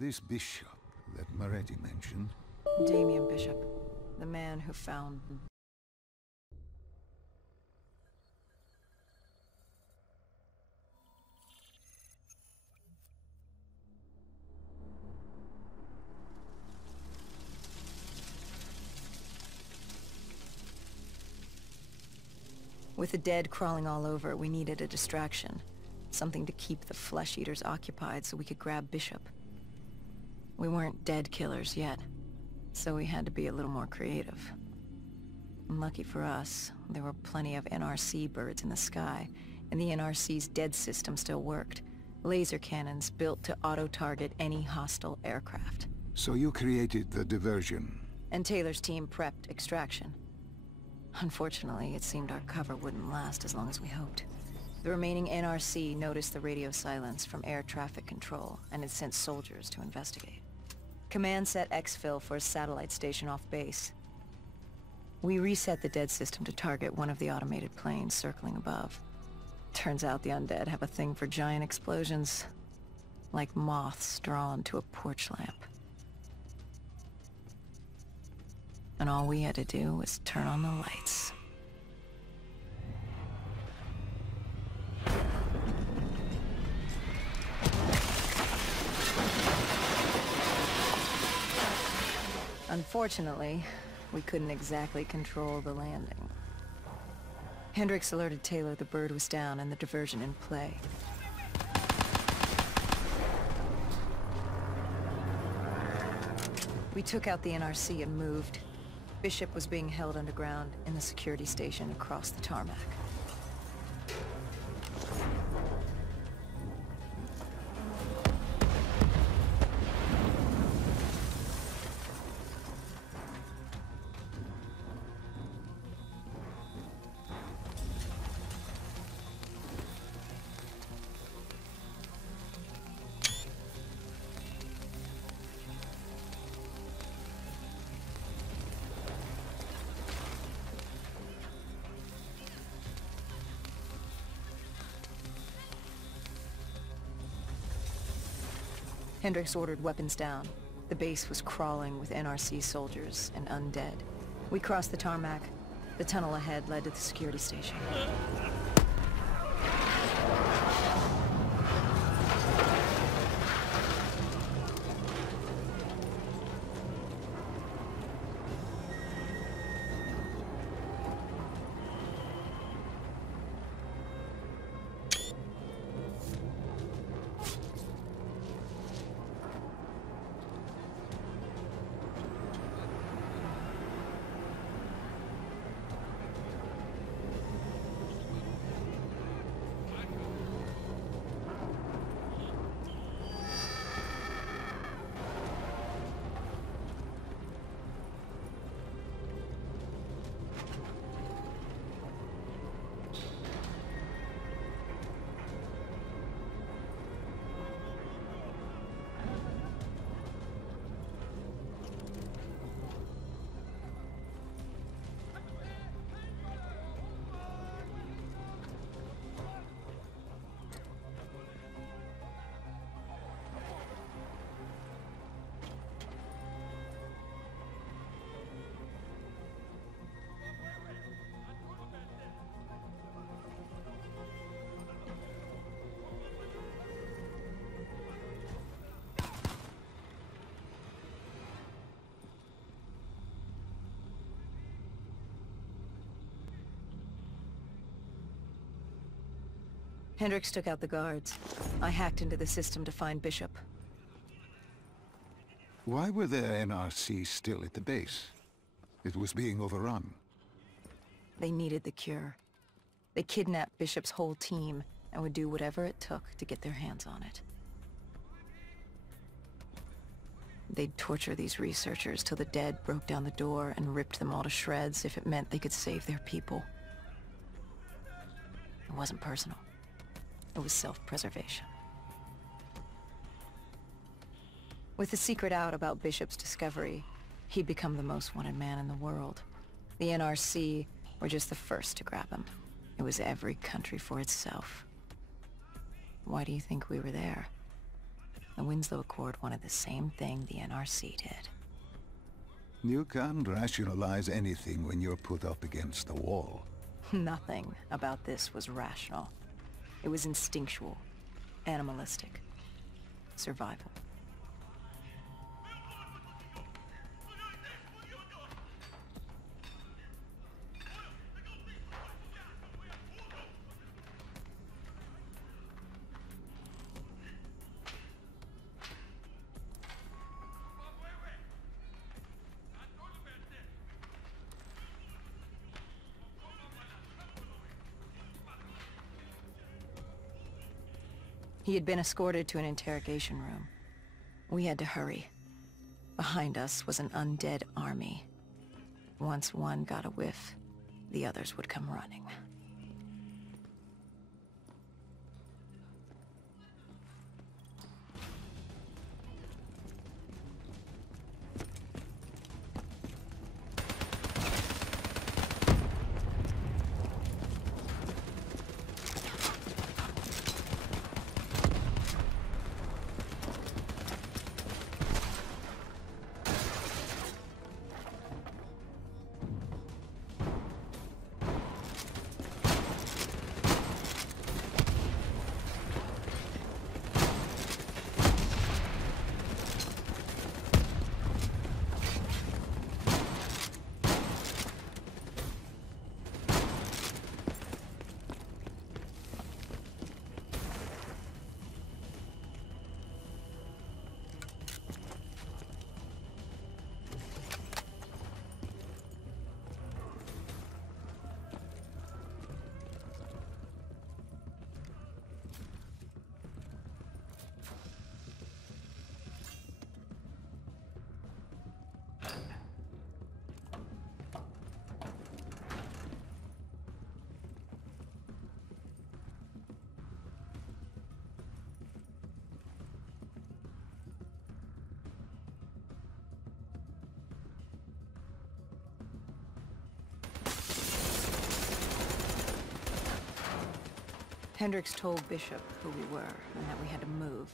This bishop that Moretti mentioned. Damien Bishop, the man who found... With the dead crawling all over, we needed a distraction. Something to keep the flesh-eaters occupied so we could grab Bishop. We weren't dead killers yet, so we had to be a little more creative. And lucky for us, there were plenty of NRC birds in the sky, and the NRC's dead system still worked. Laser cannons built to auto-target any hostile aircraft. So you created the diversion. And Taylor's team prepped extraction. Unfortunately, it seemed our cover wouldn't last as long as we hoped. The remaining NRC noticed the radio silence from air traffic control, and it sent soldiers to investigate. Command set exfil for a satellite station off base. We reset the dead system to target one of the automated planes circling above. Turns out the undead have a thing for giant explosions, like moths drawn to a porch lamp. And all we had to do was turn on the lights. Unfortunately, we couldn't exactly control the landing. Hendricks alerted Taylor the bird was down and the diversion in play. We took out the NRC and moved. Bishop was being held underground in the security station across the tarmac. Hendricks ordered weapons down. The base was crawling with NRC soldiers and undead. We crossed the tarmac. The tunnel ahead led to the security station. Hendricks took out the guards. I hacked into the system to find Bishop. Why were the NRC still at the base? It was being overrun. They needed the cure. They kidnapped Bishop's whole team and would do whatever it took to get their hands on it. They'd torture these researchers till the dead broke down the door and ripped them all to shreds if it meant they could save their people. It wasn't personal. It was self-preservation. With the secret out about Bishop's discovery, he'd become the most wanted man in the world. The NRC were just the first to grab him. It was every country for itself. Why do you think we were there? The Winslow Accord wanted the same thing the NRC did. You can't rationalize anything when you're put up against the wall. Nothing about this was rational. It was instinctual, animalistic, survival. He had been escorted to an interrogation room. We had to hurry. Behind us was an undead army. Once one got a whiff, the others would come running. Hendricks told Bishop who we were and that we had to move,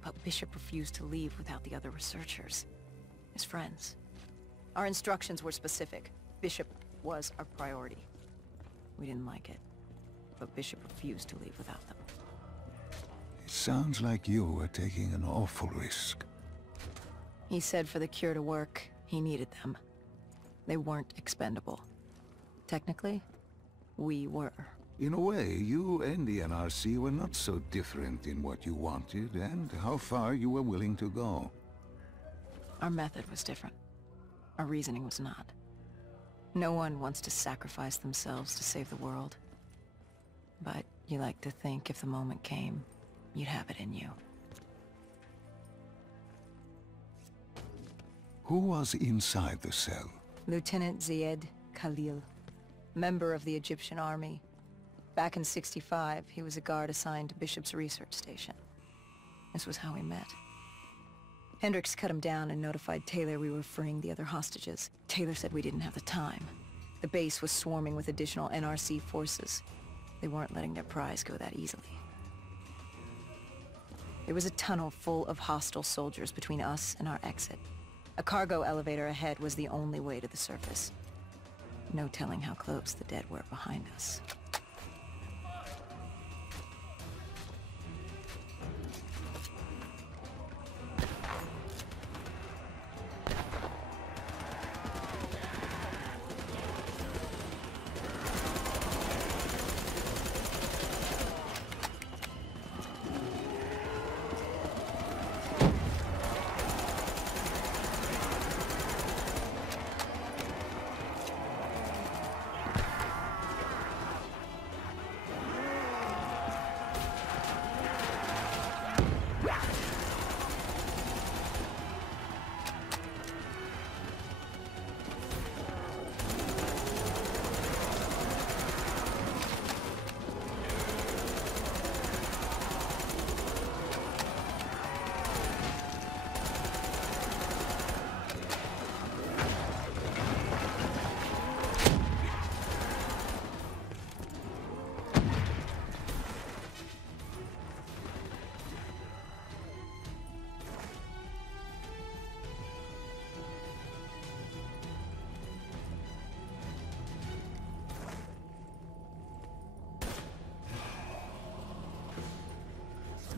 but Bishop refused to leave without the other researchers, his friends. Our instructions were specific. Bishop was our priority. We didn't like it, but Bishop refused to leave without them. It sounds like you were taking an awful risk. He said for the cure to work, he needed them. They weren't expendable. Technically, we were. In a way, you and the NRC were not so different in what you wanted and how far you were willing to go. Our method was different. Our reasoning was not. No one wants to sacrifice themselves to save the world. But you like to think if the moment came, you'd have it in you. Who was inside the cell? Lieutenant Ziyed Khalil, member of the Egyptian army. Back in '65, he was a guard assigned to Bishop's research station. This was how we met. Hendricks cut him down and notified Taylor we were freeing the other hostages. Taylor said we didn't have the time. The base was swarming with additional NRC forces. They weren't letting their prize go that easily. There was a tunnel full of hostile soldiers between us and our exit. A cargo elevator ahead was the only way to the surface. No telling how close the dead were behind us.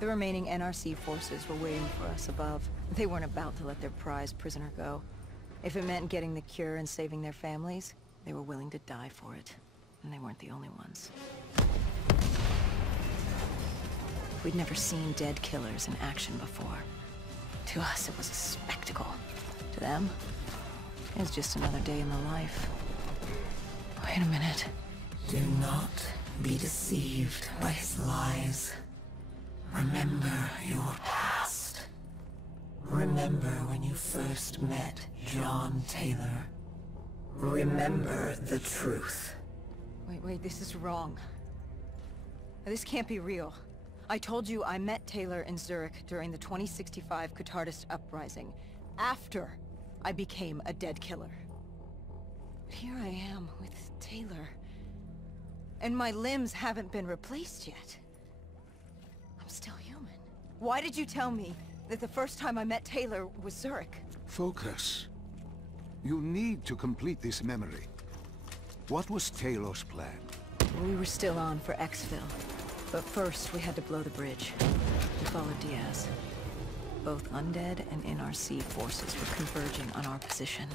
The remaining NRC forces were waiting for us above. They weren't about to let their prized prisoner go. If it meant getting the cure and saving their families, they were willing to die for it. And they weren't the only ones. We'd never seen dead killers in action before. To us, it was a spectacle. To them, it was just another day in the life. Wait a minute. Do not be deceived by his lies. Remember your past. Remember when you first met John Taylor. Remember the truth. Wait, this is wrong. This can't be real. I told you I met Taylor in Zurich during the 2065 Catardist Uprising, after I became a dead killer. But here I am with Taylor, and my limbs haven't been replaced yet. I'm still human. Why did you tell me that the first time I met Taylor was Zurich? Focus. You need to complete this memory. What was Taylor's plan? We were still on for Exfil, but first we had to blow the bridge. We followed Diaz. Both undead and NRC forces were converging on our position.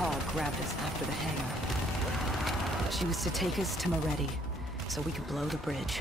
Paul grabbed us after the hangar. She was to take us to Moretti, so we could blow the bridge.